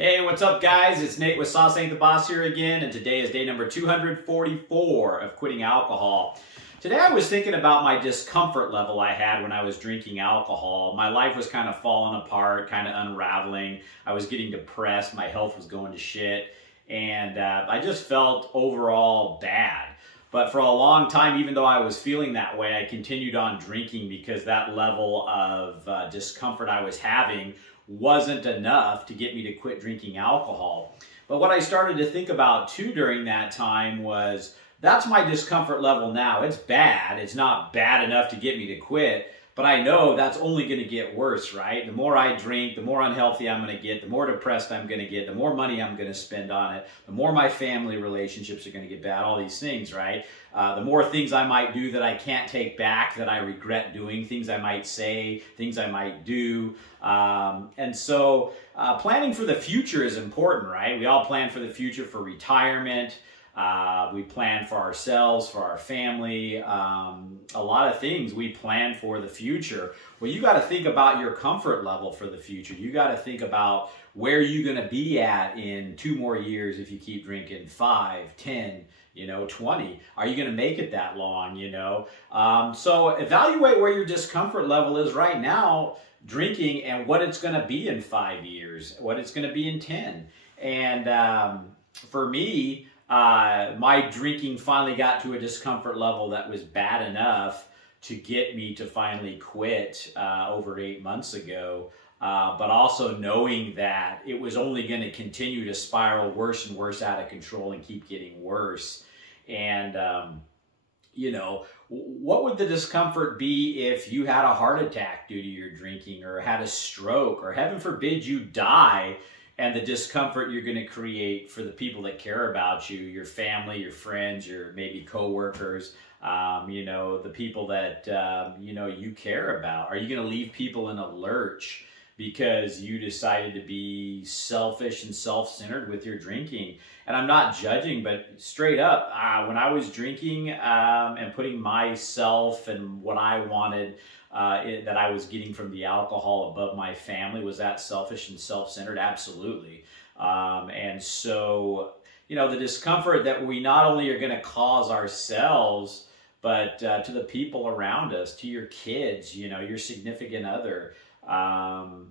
Hey, what's up guys? It's Nate with Sauce Ain't the Boss here again, and today is day number 244 of quitting alcohol. Today I was thinking about my discomfort level I had when I was drinking alcohol. My life was kind of falling apart, kind of unraveling. I was getting depressed, my health was going to shit, and I just felt overall bad. But for a long time, even though I was feeling that way, I continued on drinking because that level of discomfort I was having wasn't enough to get me to quit drinking alcohol. But what I started to think about too during that time was, that's my discomfort level now. It's bad. It's not bad enough to get me to quit, but I know that's only going to get worse, right? The more I drink, the more unhealthy I'm going to get, the more depressed I'm going to get, the more money I'm going to spend on it, the more my family relationships are going to get bad, all these things, right? The more things I might do that I can't take back, that I regret doing, things I might say, things I might do. And so planning for the future is important, right? We all plan for the future, for retirement. We plan for ourselves, for our family, a lot of things we plan for the future. Well, you got to think about your comfort level for the future. You got to think about where you're going to be at in 2 more years if you keep drinking, 5, 10, 20. Are you going to make it that long, So evaluate where your discomfort level is right now drinking and what it's going to be in 5 years, what it's going to be in 10. And for me, my drinking finally got to a discomfort level that was bad enough to get me to finally quit over 8 months ago. But also knowing that it was only going to continue to spiral worse and worse out of control and keep getting worse. And, what would the discomfort be if you had a heart attack due to your drinking, or had a stroke, or heaven forbid you die, and the discomfort you're going to create for the people that care about you, your family, your friends, your maybe coworkers, the people that, you care about? Are you going to leave people in a lurch because you decided to be selfish and self-centered with your drinking? And I'm not judging, but straight up, when I was drinking and putting myself and what I wanted that I was getting from the alcohol above my family, was that selfish and self-centered? Absolutely. And so, the discomfort that we not only are going to cause ourselves, but to the people around us, to your kids, your significant other,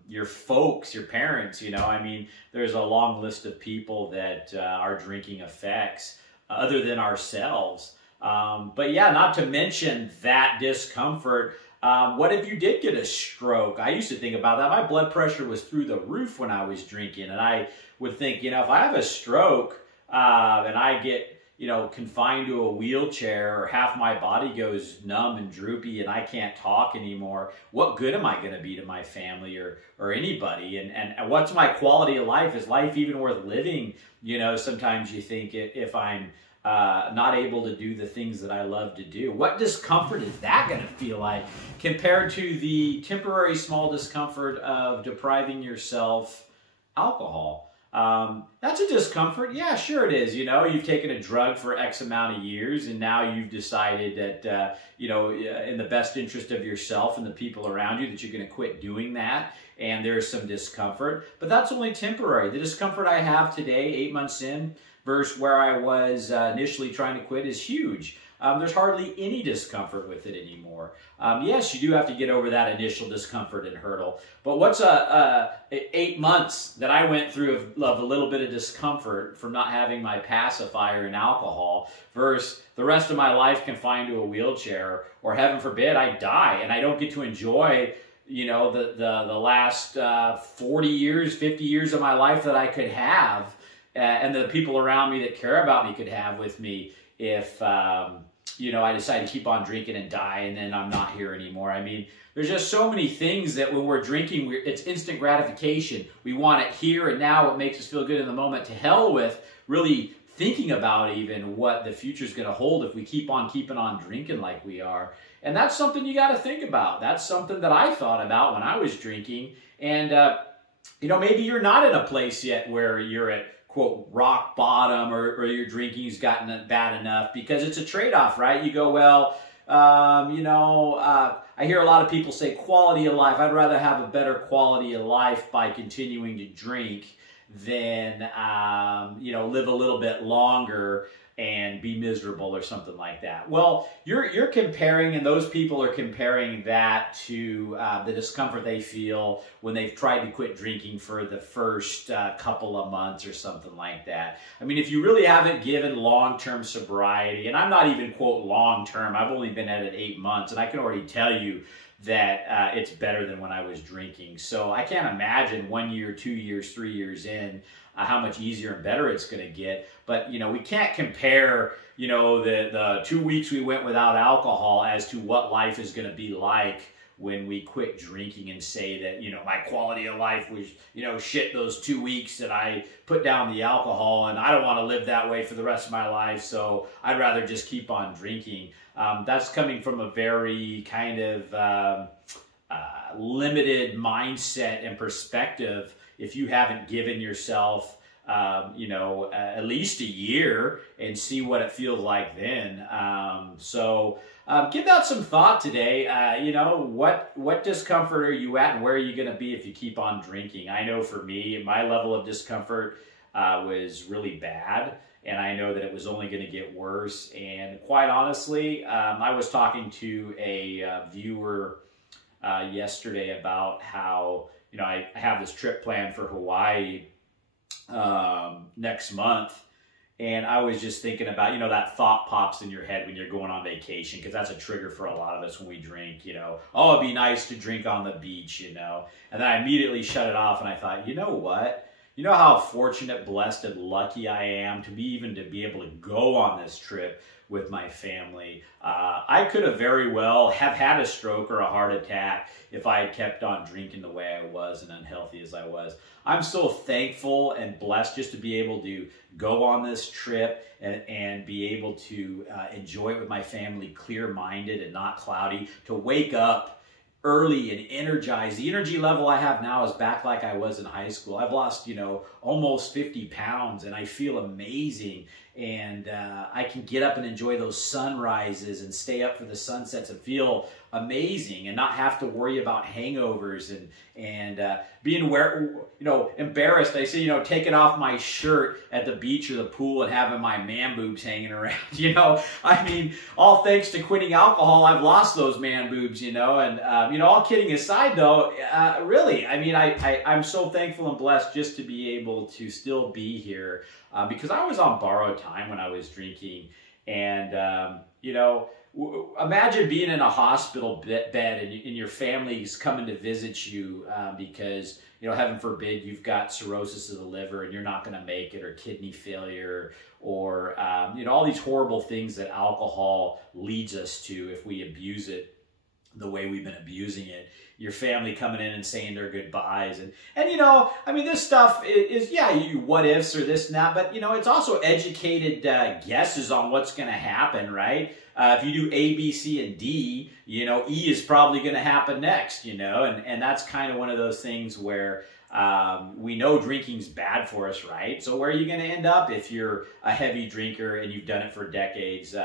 your folks, your parents, there's a long list of people that our drinking affects other than ourselves. But yeah, not to mention that discomfort. What if you did get a stroke? I used to think about that. My blood pressure was through the roof when I was drinking, and I would think, if I have a stroke and I get, confined to a wheelchair, or half my body goes numb and droopy and I can't talk anymore, what good am I going to be to my family or anybody? And what's my quality of life? Is life even worth living? Sometimes you think, if I'm not able to do the things that I love to do, what discomfort is that going to feel like compared to the temporary small discomfort of depriving yourself alcohol? That's a discomfort. Yeah, sure it is. You've taken a drug for X amount of years, and now you've decided that, in the best interest of yourself and the people around you, that you're going to quit doing that. And there's some discomfort, but that's only temporary. The discomfort I have today, 8 months in, versus where I was initially trying to quit, is huge. There's hardly any discomfort with it anymore. Yes, you do have to get over that initial discomfort and hurdle. But what's 8 months that I went through of a little bit of discomfort from not having my pacifier and alcohol versus the rest of my life confined to a wheelchair, or heaven forbid I die and I don't get to enjoy the last 40 years, 50 years of my life that I could have, and the people around me that care about me could have with me if, I decide to keep on drinking and die, and then I'm not here anymore. There's just so many things that when we're drinking, it's instant gratification. We want it here and now. It makes us feel good in the moment. To hell with really thinking about even what the future's going to hold if we keep on keeping on drinking like we are. And that's something you got to think about. That's something that I thought about when I was drinking. And, maybe you're not in a place yet where you're at, quote, rock bottom, or your drinking's gotten bad enough, because it's a trade-off, right? You go, well, I hear a lot of people say quality of life. I'd rather have a better quality of life by continuing to drink than, you know, live a little bit longer and be miserable or something like that. Well, you're comparing, and those people are comparing that to the discomfort they feel when they've tried to quit drinking for the first couple of months or something like that. I mean, if you really haven't given long-term sobriety, and I'm not even, quote, long-term, I've only been at it 8 months, and I can already tell you that it's better than when I was drinking. So I can't imagine 1 year, 2 years, 3 years in, how much easier and better it's going to get. But, you know, we can't compare, you know, the 2 weeks we went without alcohol as to what life is going to be like when we quit drinking and say that, you know, my quality of life was, you know, shit those 2 weeks that I put down the alcohol, and I don't want to live that way for the rest of my life, so I'd rather just keep on drinking. That's coming from a very kind of limited mindset and perspective if you haven't given yourself, you know, at least a year and see what it feels like then. Give that some thought today. You know, what discomfort are you at, and where are you going to be if you keep on drinking? I know for me, my level of discomfort was really bad, and I know that it was only going to get worse. And quite honestly, I was talking to a viewer yesterday about how, you know, I have this trip planned for Hawaii next month, and I was just thinking about, you know, that thought pops in your head when you're going on vacation, because that's a trigger for a lot of us when we drink, you know, oh, it'd be nice to drink on the beach, you know, and then I immediately shut it off, and I thought, you know what? You know how fortunate, blessed, and lucky I am to be able to go on this trip with my family. I could have very well have had a stroke or a heart attack if I had kept on drinking the way I was and unhealthy as I was. I'm so thankful and blessed just to be able to go on this trip and be able to enjoy it with my family, clear-minded and not cloudy, to wake up early and energized. The energy level I have now is back like I was in high school. I've lost, you know, almost 50 pounds, and I feel amazing. And I can get up and enjoy those sunrises and stay up for the sunsets and feel amazing and not have to worry about hangovers and being, you know, embarrassed. I say, you know, taking off my shirt at the beach or the pool and having my man boobs hanging around, you know. I mean, all thanks to quitting alcohol, I've lost those man boobs, you know. And, you know, all kidding aside, though, really, I mean, I'm so thankful and blessed just to be able to still be here. Because I was on borrowed time when I was drinking, and you know, imagine being in a hospital bed and your family's coming to visit you because, you know, heaven forbid you've got cirrhosis of the liver and you're not going to make it, or kidney failure, or you know, all these horrible things that alcohol leads us to if we abuse it the way we've been abusing it. Your family coming in and saying their goodbyes. And you know, I mean, this stuff is yeah, you what ifs or this and that, but, you know, it's also educated guesses on what's going to happen, right? If you do A, B, C, and D, you know, E is probably going to happen next, you know, and that's kind of one of those things where we know drinking's bad for us, right? So where are you going to end up if you're a heavy drinker and you've done it for decades?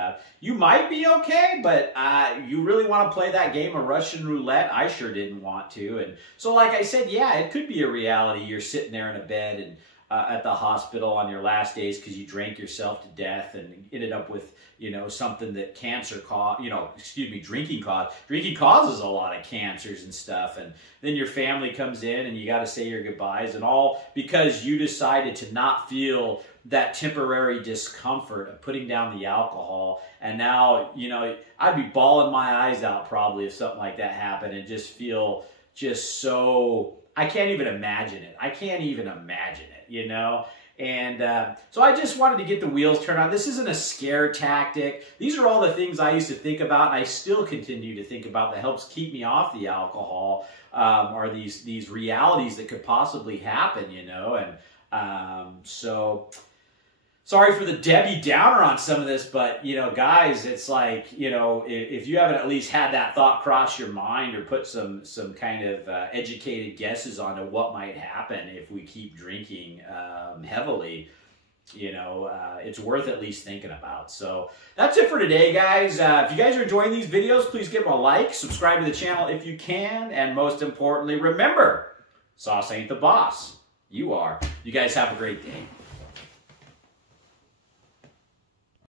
You might be okay, but you really want to play that game of Russian roulette? I sure didn't want to. And so, like I said, yeah, it could be a reality. You're sitting there in a bed and at the hospital on your last days because you drank yourself to death and ended up with, you know, something that cancer caused, you know, excuse me, drinking caused. Drinking causes a lot of cancers and stuff. And then your family comes in and you got to say your goodbyes, and all because you decided to not feel that temporary discomfort of putting down the alcohol. And now, you know, I'd be bawling my eyes out probably if something like that happened, and just feel just so, I can't even imagine it. I can't even imagine it, you know? And so I just wanted to get the wheels turned on. This isn't a scare tactic. These are all the things I used to think about, and I still continue to think about, that helps keep me off the alcohol, are these realities that could possibly happen, you know? And so sorry for the Debbie Downer on some of this, but, you know, guys, it's like, you know, if you haven't at least had that thought cross your mind, or put some kind of educated guesses onto what might happen if we keep drinking heavily, you know, it's worth at least thinking about. So that's it for today, guys. If you guys are enjoying these videos, please give them a like, subscribe to the channel if you can, and most importantly, remember, sauce ain't the boss. You are. You guys have a great day.